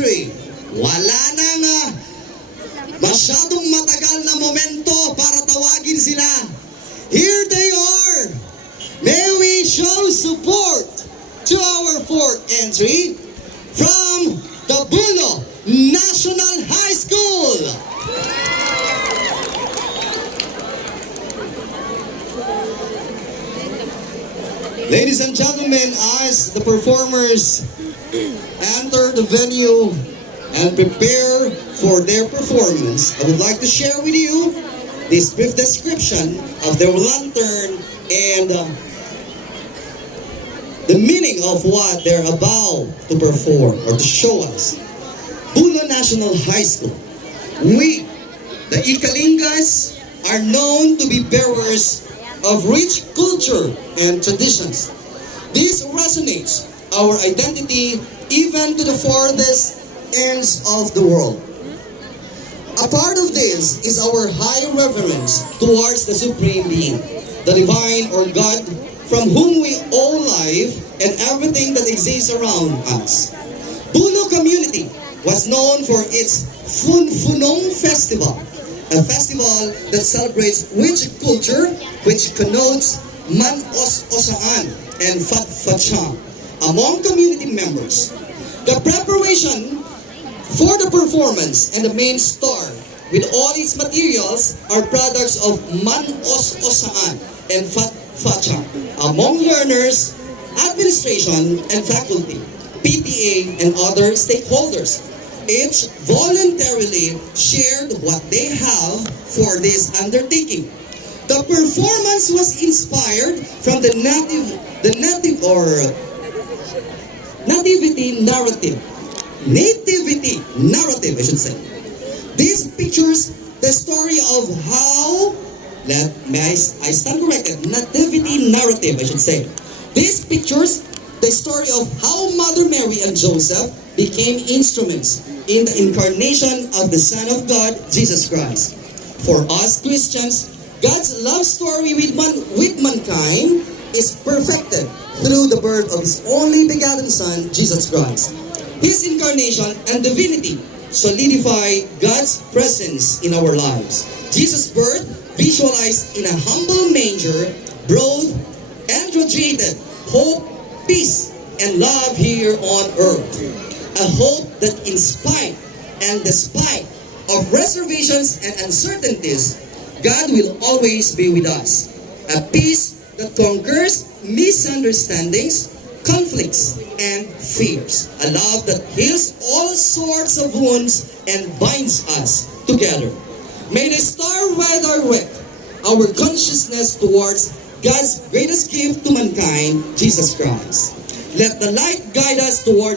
entry. Wala nang masyadong matagal na momento para tawagin sila. Here they are. May we show support to our fourth entry from the Bulo National High School. Ladies and gentlemen, as the performers enter the venue and prepare for their performance, I would like to share with you this brief description of their lantern and the meaning of what they're about to perform or to show us. Bulo National High School. We, the Ikalingas, are known to be bearers of rich culture and traditions. This resonates our identity even to the farthest ends of the world. A part of this is our high reverence towards the Supreme Being, the Divine or God, from whom we owe life and everything that exists around us. Bulo community was known for its Funfunong Festival, a festival that celebrates rich culture which connotes man-os-osaan and fat-fatsyang among community members. The preparation for the performance and the main star with all its materials are products of man-os-osaan and fat-fatsyang among learners, administration, and faculty, PTA, and other stakeholders. Each voluntarily shared what they have for this undertaking. The performance was inspired from the nativity narrative, I should say. This pictures the story of how, I stand corrected, nativity narrative, I should say. This pictures the story of how Mother Mary and Joseph became instruments in the incarnation of the Son of God, Jesus Christ. For us Christians, God's love story with mankind is perfected through the birth of His only begotten Son, Jesus Christ. His incarnation and divinity solidify God's presence in our lives. Jesus' birth, visualized in a humble manger, brought and radiated hope, peace, and love here on earth. A hope that in spite and despite of reservations and uncertainties, God will always be with us. A peace that conquers misunderstandings, conflicts, and fears. A love that heals all sorts of wounds and binds us together. May the star redirect our consciousness towards God's greatest gift to mankind, Jesus Christ. Let the light guide us toward